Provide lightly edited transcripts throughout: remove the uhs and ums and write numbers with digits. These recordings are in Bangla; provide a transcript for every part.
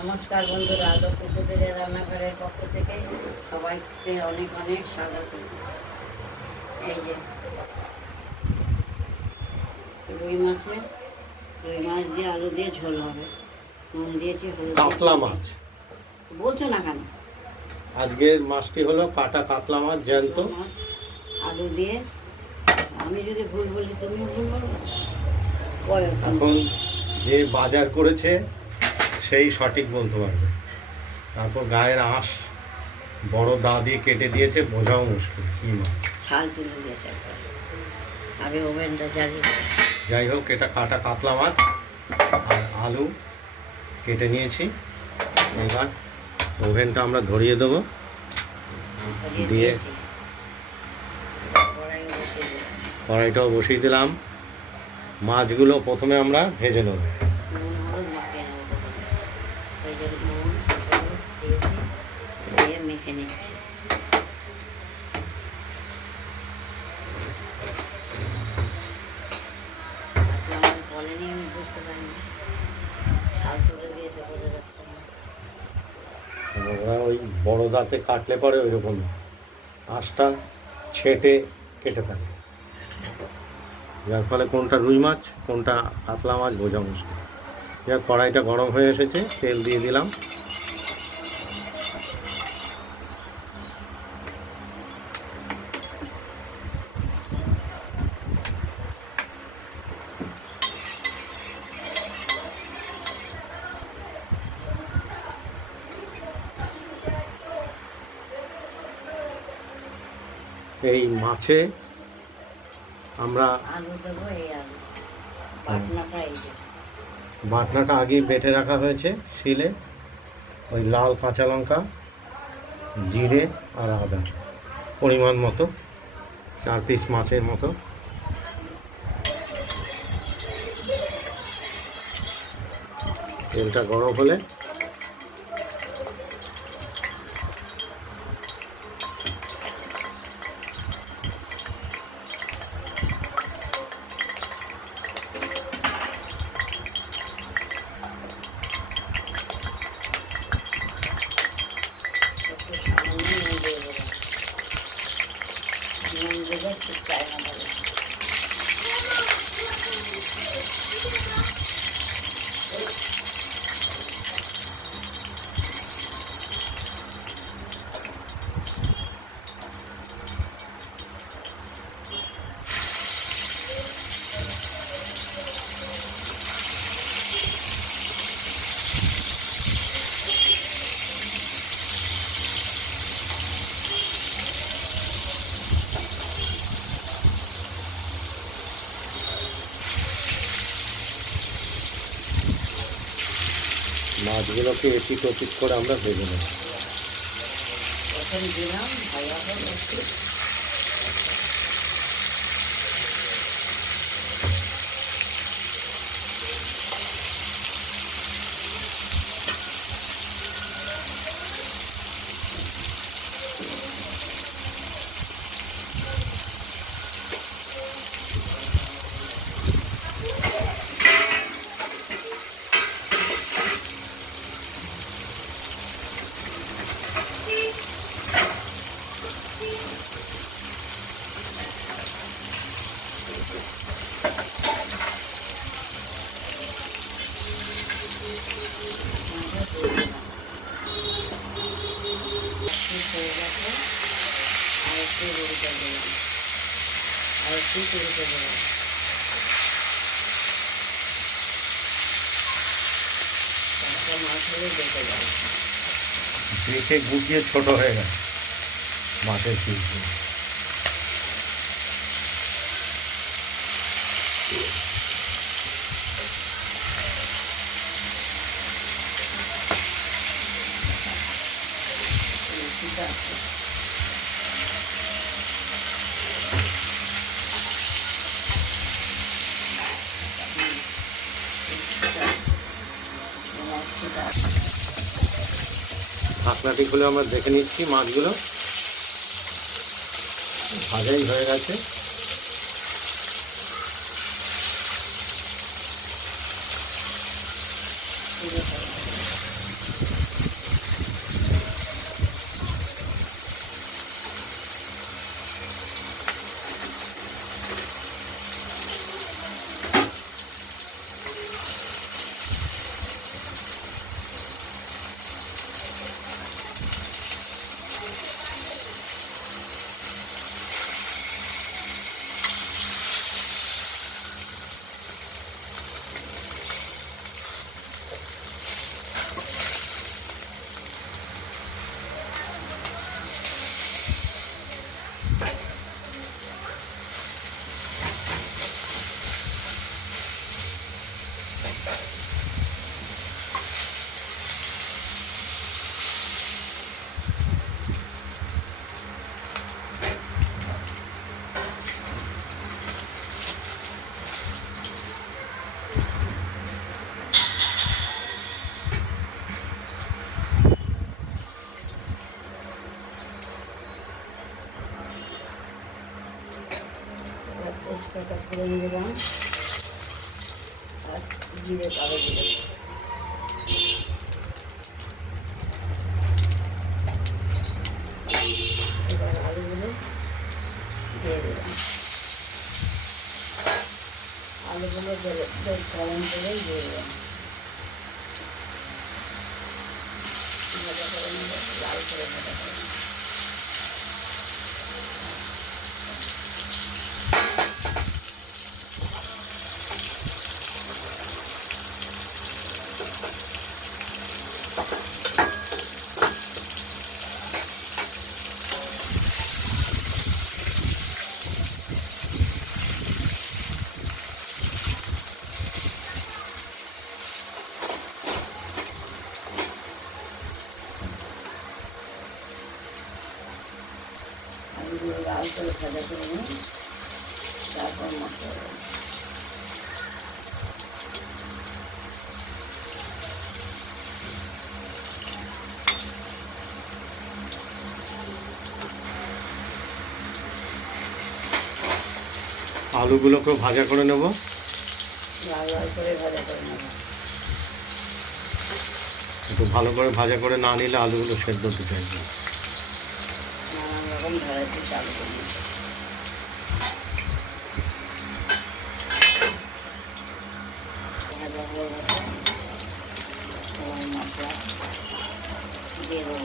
নমস্কার বন্ধুরা, লক্ষ্মী কুটিরের রান্নাঘরের পক্ষ থেকে সবাইকে অনেক অনেক স্বাগত। এই যে রুই মাছ দিয়ে আলু দিয়ে ঝোল হবে। নুন দিয়েছি, হলুদ কাতলা মাছ বলছো না কেন? আজকের মাছটি হলো কাটা কাতলা মাছ, জ্যান্ত মাছ আলু দিয়ে। আমি যদি ভুল বলি তুমি ভুল বলবে। এখন যে বাজার করেছে সেই সঠিক বলতে পারবে। তারপর গায়ের আঁশ বড় দা দিয়ে কেটে দিয়েছে, বোঝাও মুশকিল কি মাছ। ছাল তুলে দিয়েছে একবার, আগে ওভেনটা জ্বালিয়ে। যাই হোক, এটা কাটা কাতলা মাছ আর আলু কেটে নিয়েছি। এবার ওভেনটা আমরা ধরিয়ে দেবো, দিয়ে কড়াইটাও বসিয়ে দিলাম। মাছগুলো প্রথমে আমরা ভেজে নেব। মেখে নিচ্ছি। বলেনি, আমি বুঝতে পারিনি। ছাল তুলে দিয়েছে, বোঝা যাচ্ছে না। ওরা ওই বড় দাঁতে কাটলে পরে ওই রকম আঁশটা ছেটে কেটে ফেলে, যার ফলে কোনটা রুই মাছ কোনটা কাতলা মাছ বোঝা মুশকিল। যাক, কড়াইটা গরম হয়ে এসেছে, তেল দিয়ে দিলাম। এই মাছে আমরা বাটনাটা আগেই বেটে রাখা হয়েছে শিলে। ওই লাল কাঁচা লঙ্কা, জিরে আর আদা পরিমাণ মতো, 4 পিস মাছের মতো। তেলটা গরম হলে মাছগুলোকে এপিট ওপিট করে আমরা ভেজে নেব। দেখে গুটিয়ে ছোট হয়ে গেছে মাছের পিসগুলো। ঢাকনাটি খুলে আমরা দেখে নিচ্ছি, মাছগুলো ভাজাই হয়ে গেছে। ফোড়ন দিলাম আর জিরে, কালো জিরে। এবার আলুগুলো দিয়ে দিলাম। আলুগুলো বেশ গরম করে দিয়ে দিলাম। ভাজা করে নেব, লাল করে ভাজা করে নেব। আলুগুলো লাল করে ভাজা করে নিই, তারপর মশলা দেবো। আলুগুলোকেও ভাজা করে নেব। লাল লাল করে ভাজা করে নেব। একটু ভালো করে ভাজা করে না নিলে আলুগুলো সেদ্ধ হতে চাইবে। নানান রকম ভ্যারাইটি আলু করে নেব। ভাজা হয়ে গেছে, এবার মশলা দিয়ে দেবো।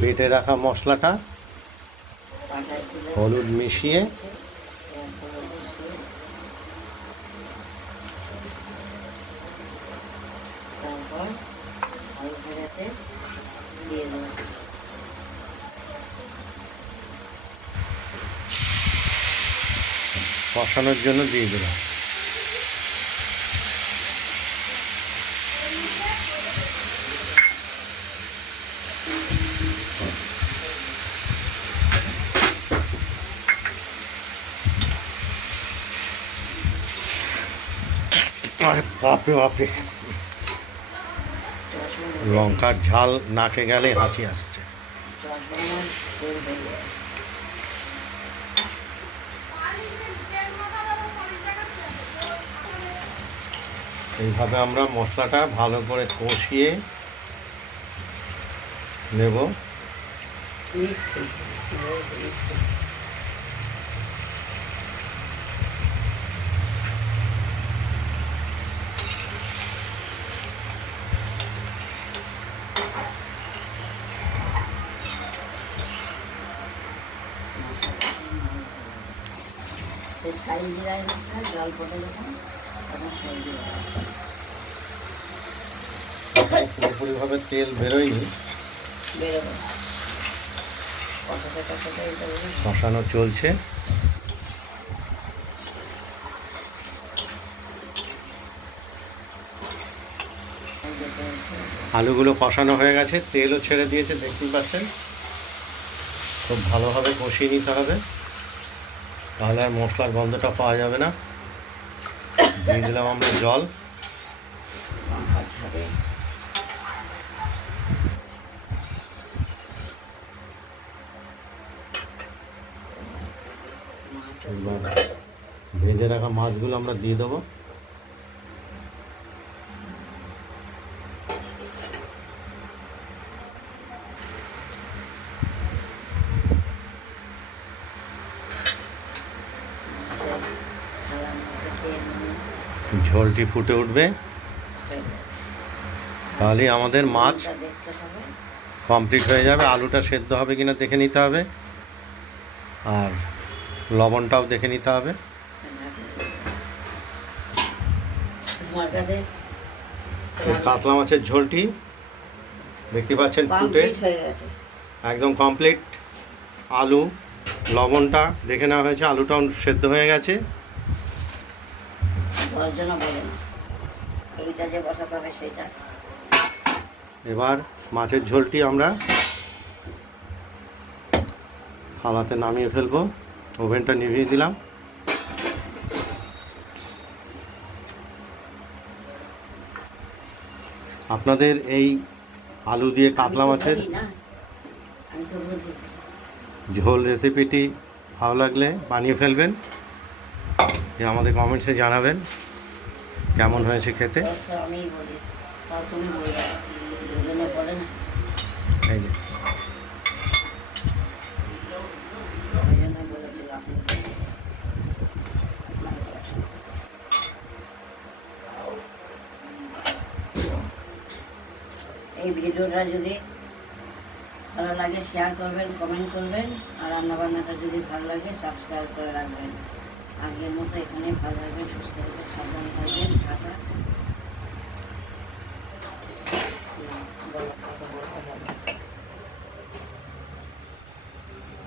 বেটে রাখা মশলাটা পাটায় তুলে হলুদ মিশিয়ে তারপর আলু ভাজাতে দিয়ে দেবো। কষানোর জন্য দিয়ে দিলাম। আরে বাপরে বাপরে, লঙ্কার ঝাল নাকে গেলে হাঁচি আসছে। এইভাবে আমরা মশলাটা ভালো করে কষিয়ে নেব। সাইজ দেওয়ার জল পটে যখন তখন সাইজ পুরোপুরিভাবে তেল বেরোয়নি, বেরোবে। কষাতে কষাতে এটা কষানো চলছে। আলুগুলো কষানো হয়ে গেছে, তেলও ছেড়ে দিয়েছে, দেখতেই পাচ্ছেন। খুব ভালোভাবে কষিয়ে নিতে হবে, তাহলে আর মশলার গন্ধটা পাওয়া যাবে না। দিয়ে দিলাম আমরা জল। এবার ভেজে রাখা মাছগুলো আমরা দিয়ে দেবো। ঝোলটি ফুটে উঠবে, তাহলেই আমাদের মাছ কমপ্লিট হয়ে যাবে। আলুটা সেদ্ধ হবে কিনা দেখে নিতে হবে, আর লবণটাও দেখে নিতে হবে। এই কাতলা মাছের ঝোলটি দেখতে পাচ্ছেন ফুটে একদম কমপ্লিট। আলু লবণটা দেখে নেওয়া হয়েছে, আলুটাও সেদ্ধ হয়ে গেছে। এবার মাছের ঝোলটি আমরা থালাতে নামিয়ে ফেলবো। ওভেনটা নিভিয়ে দিলাম। আপনাদের এই আলু দিয়ে আমি কাতলা তো মাছের বলি না, আমি তো বলছি। ঝোল রেসিপিটি ভালো লাগলে বানিয়ে ফেলবেন, যে আমাদের কমেন্টসে জানাবেন কেমন হয়েছে খেতে। তো আমিই বলি, তাও তুমি বলবে, দুজনে বলে না, এই যে ওই জন্য বলেছিলাম আপনি বলেছেন। এই ভিডিওটা যদি ভালো লাগে শেয়ার করবেন, কমেন্ট করবেন, আর রান্নাবান্নাটা যদি ভালো লাগে সাবস্ক্রাইব করে রাখবেন। আগের মতো এখানে ভালো থাকবেন, সুস্থ থাকবেন, সাবধান থাকবেন, টাটা।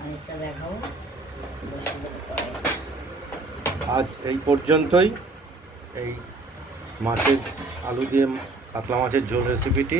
আরেকটা দেখাবো, বসে বলে পরে। আজ এই পর্যন্তই। এই মাছের আলু দিয়ে কাতলা মাছের ঝোল রেসিপিটি